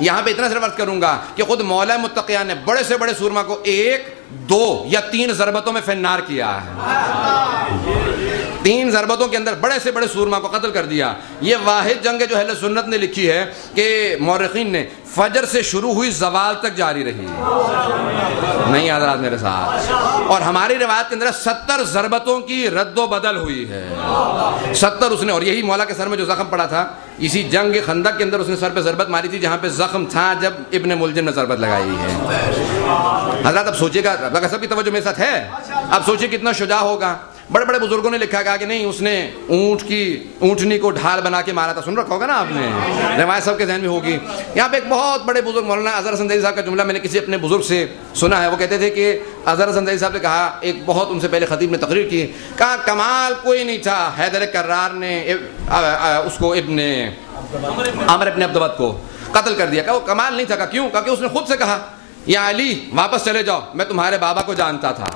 یہاں پہ اتنا صرف عرض کروں گا کہ خود مولا متقیان نے بڑے سے بڑے سورما کو 1 2 یا 3 ضربتوں میں فنار کیا ہے، 3 ضربتوں کے اندر بڑے سے بڑے سورما کو قتل کر دیا۔ یہ واحد جنگ ہے جو اہل سنت نے لکھی ہے کہ مورخین نے فجر سے شروع ہوئی زوال تک جاری رہی، نہیں حضرات میرے ساتھ، اور ہماری روایت کے اندر 70 ضربتوں کی رد و بدل ہوئی ہے، 70 اس نے، اور یہی مولا کے سر میں جو زخم پڑا تھا اسی جنگ خندق کے اندر اس نے سر پہ ضربت ماری تھی جہاں پہ زخم تھا جب ابن ملجم نے ضربت لگائی ہے۔ حضرات اب سوچئے گا، سب کی توجہ میرے ساتھ ہے، اب سوچئے کتنا شجاع ہوگا۔ بڑے بڑے بزرگوں نے لکھا کہا کہ نہیں اس نے اونٹنی کو ڈھال بنا کے مارا تھا، سن رکھا ہوگا نا آپ نے، روایت سب کے ذہن میں ہوگی۔ یہاں پہ ایک بہت بڑے بزرگ مولانا اظہر حسن زیدی صاحب کا جملہ میں نے کسی اپنے بزرگ سے سنا ہے، وہ کہتے تھے کہ اظہر حسن زیدی صاحب نے کہا، ایک بہت ان سے پہلے خطیب نے تقریر کی، کہا کمال کوئی نہیں تھا، حیدر کرار نے اس کو عامر ابن عبدود کو قتل کر دیا، کہا وہ کمال نہیں تھا، کیوں؟ کہ اس نے خود سے کہا یا علی واپس چلے جاؤ، میں تمہارے بابا کو جانتا تھا،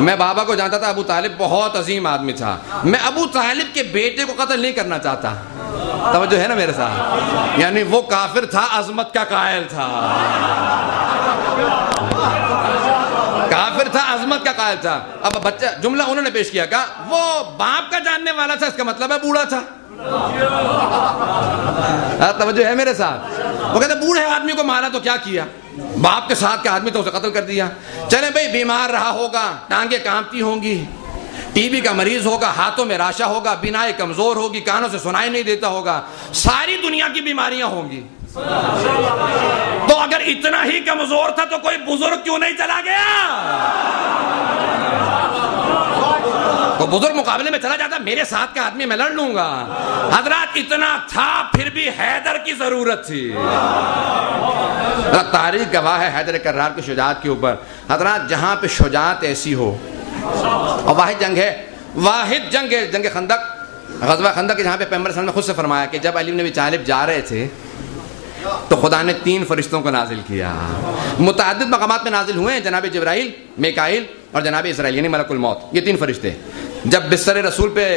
میں بابا کو جانتا تھا، ابو طالب بہت عظیم آدمی تھا، میں ابو طالب کے بیٹے کو قتل نہیں کرنا چاہتا۔ توجہ ہے نا میرے ساتھ، یعنی وہ کافر تھا، عظمت کا قائل تھا، کافر تھا، عظمت کا قائل تھا۔ اب بچہ جملہ انہوں نے پیش کیا، کہا وہ باپ کا جاننے والا تھا، اس کا مطلب ہے بوڑھا تھا۔ توجہ ہے میرے ساتھ، وہ کہتے بوڑھے آدمی کو مارا تو کیا کیا، باپ کے ساتھ کے آدمی تو اسے قتل کر دیا۔ چلے بھئی بیمار رہا ہوگا، ٹانگیں کانپتی ہوں گی، ٹی بی کا مریض ہوگا، ہاتھوں میں راشا ہوگا، بینائی کمزور ہوگی، کانوں سے سنائی نہیں دیتا ہوگا، ساری دنیا کی بیماریاں ہوں گی، تو اگر اتنا ہی کمزور تھا تو کوئی بزرگ کیوں نہیں چلا گیا؟ وہ بزرگ مقابلے میں چلا جاتا، میرے ساتھ کا آدمی میں لڑ لوں گا۔ حضرات اتنا تھا پھر بھی حیدر کی ضرورت تھی۔ تاریخ گواہ ہے حیدر کرار کی شجاعت کے اوپر۔ حضرات جہاں پہ شجاعت ایسی ہو، اور واحد جنگ ہے، واحد جنگ ہے جنگ خندق، غزوہ خندق، جہاں پہ پیغمبر صلی اللہ علیہ وسلم نے خود سے فرمایا کہ جب علی بن ابی طالب جا رہے تھے تو خدا نے 3 فرشتوں کو نازل کیا، متعدد مقامات میں نازل ہوئے ہیں، جناب جبرائیل، میکائیل اور جناب اسرائیل، یعنی ملک الموت، یہ 3 فرشتے جب بستر رسول پہ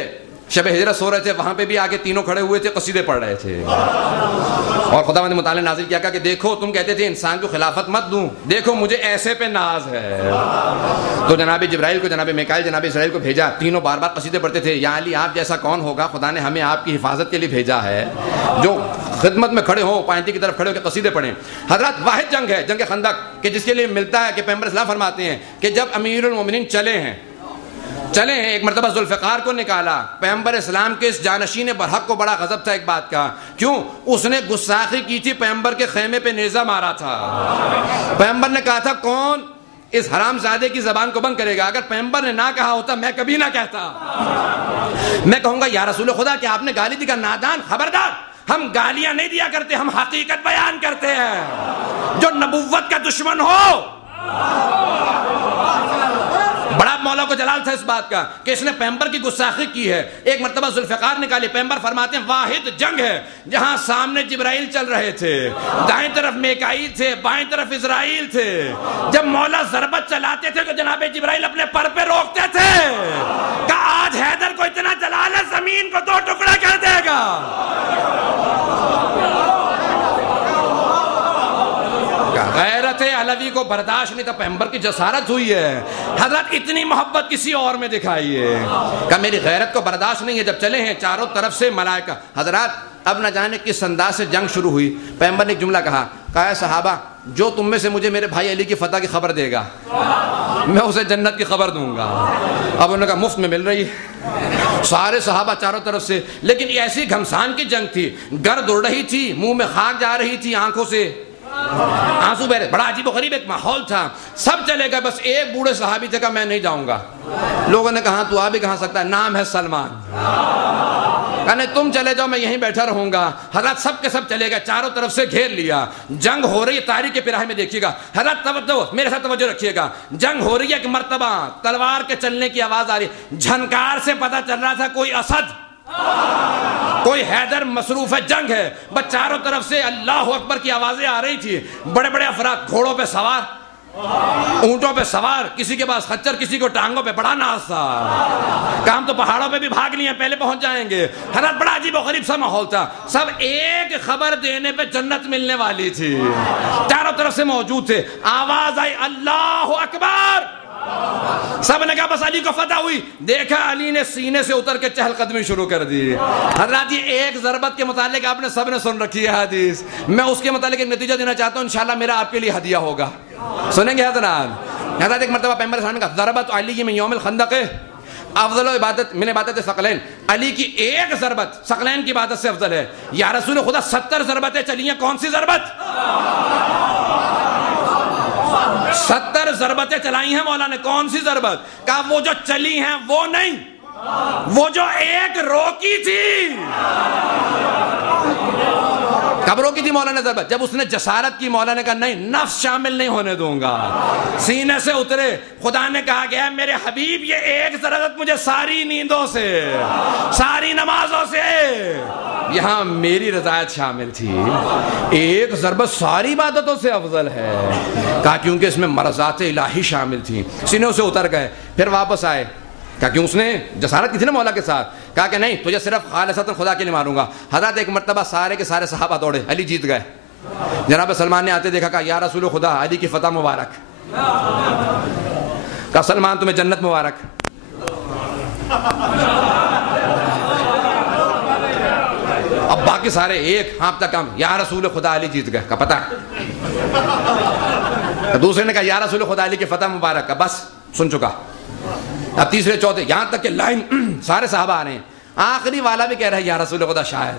شب ہجرت سو رہے تھے وہاں پہ بھی آگے تینوں کھڑے ہوئے تھے، قصیدے پڑھ رہے تھے، اور خدا نے مطالعہ نازل کیا کہ دیکھو تم کہتے تھے انسان کو خلافت مت دوں، دیکھو مجھے ایسے پہ ناز ہے۔ تو جناب جبرائیل کو، جناب میکائیل، جناب اسرائیل کو بھیجا، تینوں بار بار قصیدے پڑھتے تھے، یا علی آپ جیسا کون ہوگا، خدا نے ہمیں آپ کی حفاظت کے لیے بھیجا ہے، جو خدمت میں کھڑے ہوں، پائنتی کی طرف کھڑے ہو کے قصیدے پڑھیں۔ حضرات واحد جنگ ہے جنگ خندق، کہ جس کے لیے ملتا ہے کہ پیغمبر اسلام فرماتے ہیں کہ جب امیر المومنین چلے ہیں، ایک مرتبہ ذوالفقار کو نکالا، پیغمبر اسلام کے اس جانشین برحق کو بڑا غضب تھا ایک بات کا، کیوں؟ اس نے گستاخی کی تھی، پیغمبر کے خیمے پہ نیزہ مارا تھا، پیغمبر نے کہا تھا کون اس حرام زادے کی زبان کو بند کرے گا؟ اگر پیغمبر نے نہ کہا ہوتا میں کبھی نہ کہتا، میں کہوں گا یا رسول خدا کہ آپ نے گالی دی، کا نادان، خبردار، ہم گالیاں نہیں دیا کرتے، ہم حقیقت بیان کرتے ہیں۔ جو نبوت کا دشمن ہو، بڑا مولا کو جلال تھا اس بات کا کہ اس نے پیغمبر کی گستاخی کی ہے۔ ایک مرتبہ ذوالفقار نکالے، پیغمبر فرماتے ہیں واحد جنگ ہے جہاں سامنے جبرائیل چل رہے تھے، دائیں طرف میکائیل تھے، بائیں طرف اسرائیل تھے، جب مولا ضربت چلاتے تھے تو جناب جبرائیل اپنے پر پہ روکتے تھے، کہا آج حیدر کو اتنا جلال ہے زمین کو 2 ٹکڑا کر دے گا۔ غیرت علوی کو برداشت نہیں تھا، پیغمبر کی جسارت ہوئی ہے۔ حضرت اتنی محبت کسی اور میں دکھائی ہے کہ میری غیرت کو برداشت نہیں ہے۔ جب چلے ہیں چاروں طرف سے ملائکہ، حضرات اب نہ جانے کس انداز سے جنگ شروع ہوئی، پیغمبر نے ایک جملہ کہا اے صحابہ جو تم میں سے مجھے میرے بھائی علی کی فتح کی خبر دے گا میں اسے جنت کی خبر دوں گا۔ اب انہوں نے کہا مفت میں مل رہی ہے، سارے صحابہ چاروں طرف سے، لیکن ایسی گھمسان کی جنگ تھی، گرد اڑ رہی تھی، منہ میں خاک جا رہی تھی، آنکھوں سے آنسو بہ رہے، بڑا عجیب و غریب ایک ماحول تھا، سب چلے گئے، بس ایک بوڑھے صحابی تھے، کہا میں نہیں جاؤں گا۔ لوگوں نے کہا تو آ بھی کہاں سکتا ہے، نام ہے سلمان، کہا نہیں تم چلے جاؤ میں یہیں بیٹھا رہوں گا۔ حضرت سب کے سب چلے گئے، چاروں طرف سے گھیر لیا، جنگ ہو رہی ہے، تاریخ کے پراہے میں دیکھیے گا، حضرت توجہ میرے ساتھ توجہ رکھیے گا، جنگ ہو رہی ہے، ایک مرتبہ تلوار کے چلنے کی آواز آ رہی، جھنکار سے پتہ چل رہا تھا کوئی اسد، کوئی حیدر مصروف ہے، جنگ ہے، بس چاروں طرف سے اللہ اکبر کی آوازیں آ رہی تھی، بڑے بڑے افراد گھوڑوں پہ سوار، اونٹوں پہ سوار، کسی کے پاس خچر، کسی کو ٹانگوں پہ، بڑا ناز تھا. کام تو پہاڑوں پہ بھی بھاگ لیے، پہلے پہنچ جائیں گے. حضرت بڑا عجیب و غریب سا ماحول تھا. سب ایک خبر دینے پہ جنت ملنے والی تھی، چاروں طرف سے موجود تھے. آواز آئی اللہ اکبر، سب نے کہا بس علی کو فتح ہوئی. دیکھا علی نے سینے سے اتر کے چہل قدمی شروع کر دی. حضرات یہ ایک ضربت کے متعلق آپ نے سب نے سن رکھی ہے حدیث، میں اس کے متعلق ایک نتیجہ دینا چاہتا ہوں، انشاءاللہ میرا آپ کے لیے ہدیہ ہوگا. سنیں گے حضرات؟ حضرت ایک مرتبہ پیغمبر صلی اللہ علیہ وسلم کا ضربت علی من یوم الخندق افضل عبادت من عبادت ثقلین، علی کی ایک ضربت ثقلین کی عبادت سے افضل ہے. یا رسول خدا 70 ضربتیں چلی ہیں، کون سی ضربت؟ 70 ضربتیں چلائی ہیں مولا نے، کون سی ضربت؟ کہا وہ جو چلی ہیں وہ نہیں، وہ جو ایک روکی تھی. کب روکی تھی مولا نے ضربت؟ جب اس نے جسارت کی. مولا نے کہا نہیں، نفس شامل نہیں ہونے دوں گا. سینے سے اترے. خدا نے کہا گیا میرے حبیب یہ ایک ضربت مجھے ساری نیندوں سے، ساری نمازوں سے، یہاں میری رضایت شامل تھی. ایک ضربت ساری عبادتوں سے افضل ہے. کہا کیونکہ اس میں مرضات الہی شامل تھیں. سینوں سے اتر گئے، پھر واپس آئے. کہا کہ اس نے جسارت کی تھی نا مولا کے ساتھ. کہا کہ نہیں، تجھے صرف خالصتاً خدا کے لیے ماروں گا. حضرت ایک مرتبہ سارے کے سارے صحابہ دوڑے، علی جیت گئے. جناب سلمان نے آتے دیکھا، کہا یا رسول خدا علی کی فتح مبارک. کہا سلمان تمہیں جنت مبارک. اب باقی سارے ایک ہاں تک ہم یا رسول خدا علی جیت گئے. کہا پتہ. دوسرے نے کہا یا رسول خدا علی کی فتح مبارک. کا بس سن چکا. اب تیسرے چوتھے، یہاں تک کہ لائن سارے صحابہ آ رہے ہیں. آخری والا بھی کہہ رہا ہے یا رسول خدا شاید.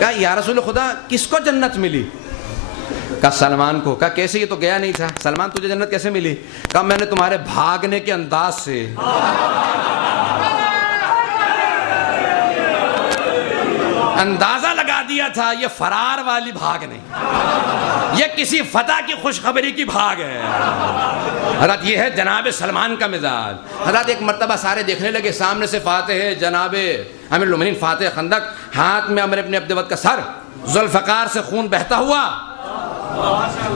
کہا یا رسول خدا کس کو جنت ملی؟ کہا سلمان کو. کہا کیسے؟ یہ تو گیا نہیں تھا. سلمان تجھے جنت کیسے ملی؟ کہا میں نے تمہارے بھاگنے کے انداز سے، اندازہ لگا دیا تھا یہ فرار والی بھاگ نہیں، یہ کسی فتح کی خوشخبری کی بھاگ ہے. حضرت یہ ہے جناب سلمان کا مزاج. حضرت ایک مرتبہ سارے دیکھنے لگے، سامنے سے فاتح ہے جناب امیر المومنین فاتح خندق، ہاتھ میں عمر ابن عبد ود کا سر، ذوالفقار سے خون بہتا ہوا.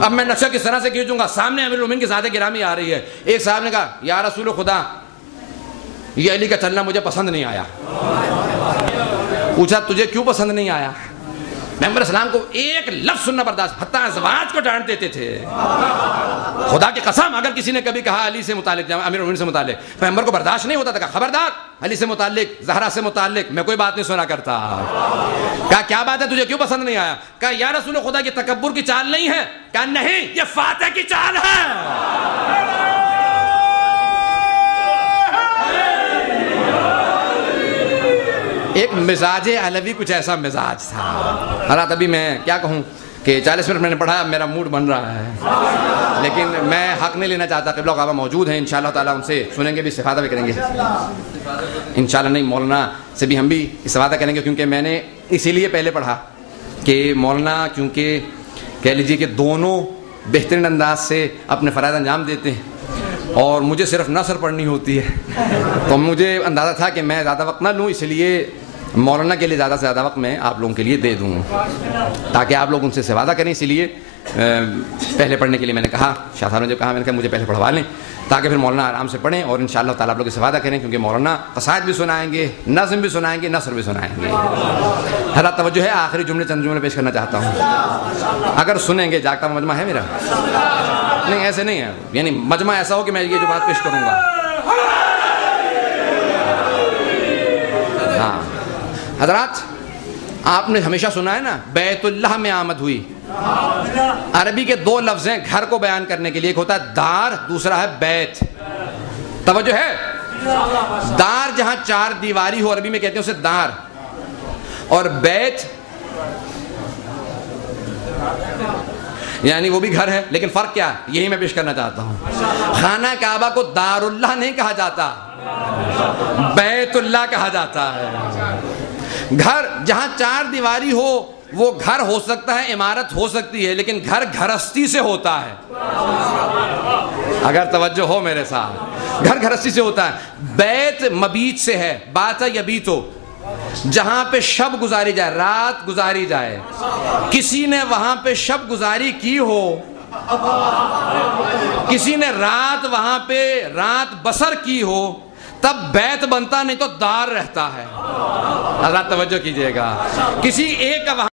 اب میں نقشہ کس طرح سے کھینچوں گا؟ سامنے امیر المومنین کی ذات گرامی آ رہی ہے. ایک صاحب نے کہا یا رسول خدا یہ علی کا چلنا مجھے پسند نہیں آیا. پوچھا تجھے کیوں پسند نہیں آیا؟ پیغمبر اسلام کو ایک لفظ سننا برداشت، حتیٰ ازواج کو ڈانٹ دیتے تھے. خدا کی قسم اگر کسی نے کبھی کہا علی سے متعلق، امیر المومنین سے متعلق، پیغمبر کو برداشت نہیں ہوتا تھا. خبردار علی سے متعلق، زہرا سے متعلق میں کوئی بات نہیں سنا کرتا. کہا کیا بات ہے تجھے کیوں پسند نہیں آیا؟ کہا یا رسول خدا یہ تکبر کی چال نہیں ہے. کہا نہیں، یہ فاتح کی چال ہے. ایک مزاج علوی کچھ ایسا مزاج تھا. حالات ابھی میں کیا کہوں کہ 40 منٹ میں نے پڑھا، میرا موڈ بن رہا ہے، لیکن میں حق نہیں لینا چاہتا. قبلہ غابہ موجود ہیں، انشاءاللہ تعالیٰ ان سے سنیں گے بھی، استفادہ بھی کریں گے انشاءاللہ. نہیں، مولانا سے بھی ہم بھی استفادہ کریں گے، کیونکہ میں نے اسی لیے پہلے پڑھا کہ مولانا کیونکہ کہہ لیجیے کہ دونوں بہترین انداز سے اپنے فرائض انجام دیتے ہیں اور مجھے صرف نثر پڑھنی ہوتی ہے. تو مجھے اندازہ تھا کہ میں زیادہ وقت نہ لوں، اس لیے مولانا کے لیے زیادہ سے زیادہ وقت میں آپ لوگوں کے لیے دے دوں تاکہ آپ لوگ ان سے استفادہ کریں. اسی لیے پہلے پڑھنے کے لیے میں نے کہا، شاہ صاحب نے جب کہا میں نے کہا مجھے پہلے پڑھوا لیں تاکہ پھر مولانا آرام سے پڑھیں اور انشاءاللہ تعالیٰ آپ لوگ استفادہ کریں، کیونکہ مولانا قصائد بھی سنائیں گے، نظم بھی سنائیں گے، نثر بھی سنائیں گے. حضرت توجہ ہے، آخری جملے چند جملے پیش کرنا چاہتا ہوں. اگر سنیں گے، جاگتا مجمع ہے میرا، نہیں ایسے نہیں ہے، یعنی مجمع ایسا ہو کہ میں یہ جو بات پیش کروں گا. ہاں حضرات، آپ نے ہمیشہ سنا ہے نا بیت اللہ میں آمد ہوئی. عربی کے 2 لفظ ہیں گھر کو بیان کرنے کے لیے، ایک ہوتا ہے دار، دوسرا ہے بیت. توجہ ہے، دار جہاں 4 دیواری ہو عربی میں کہتے ہیں اسے دار، اور بیت یعنی وہ بھی گھر ہے، لیکن فرق کیا ہے یہی میں پیش کرنا چاہتا ہوں. خانہ کعبہ کو دار اللہ نہیں کہا جاتا، بیت اللہ کہا جاتا ہے. گھر جہاں 4 دیواری ہو وہ گھر ہو سکتا ہے، عمارت ہو سکتی ہے، لیکن گھر گھرستی سے ہوتا ہے. اگر توجہ ہو میرے ساتھ، گھر گھرستی سے ہوتا ہے. بیت مبیت سے ہے، باتا یبیتو. جہاں پہ شب گزاری جائے، رات گزاری جائے، کسی نے وہاں پہ شب گزاری کی ہو، کسی نے رات وہاں پہ رات بسر کی ہو، تب بیت بنتا، نہیں تو دار رہتا ہے۔ حضرات توجہ کیجئے گا، کسی ایک کا وہاں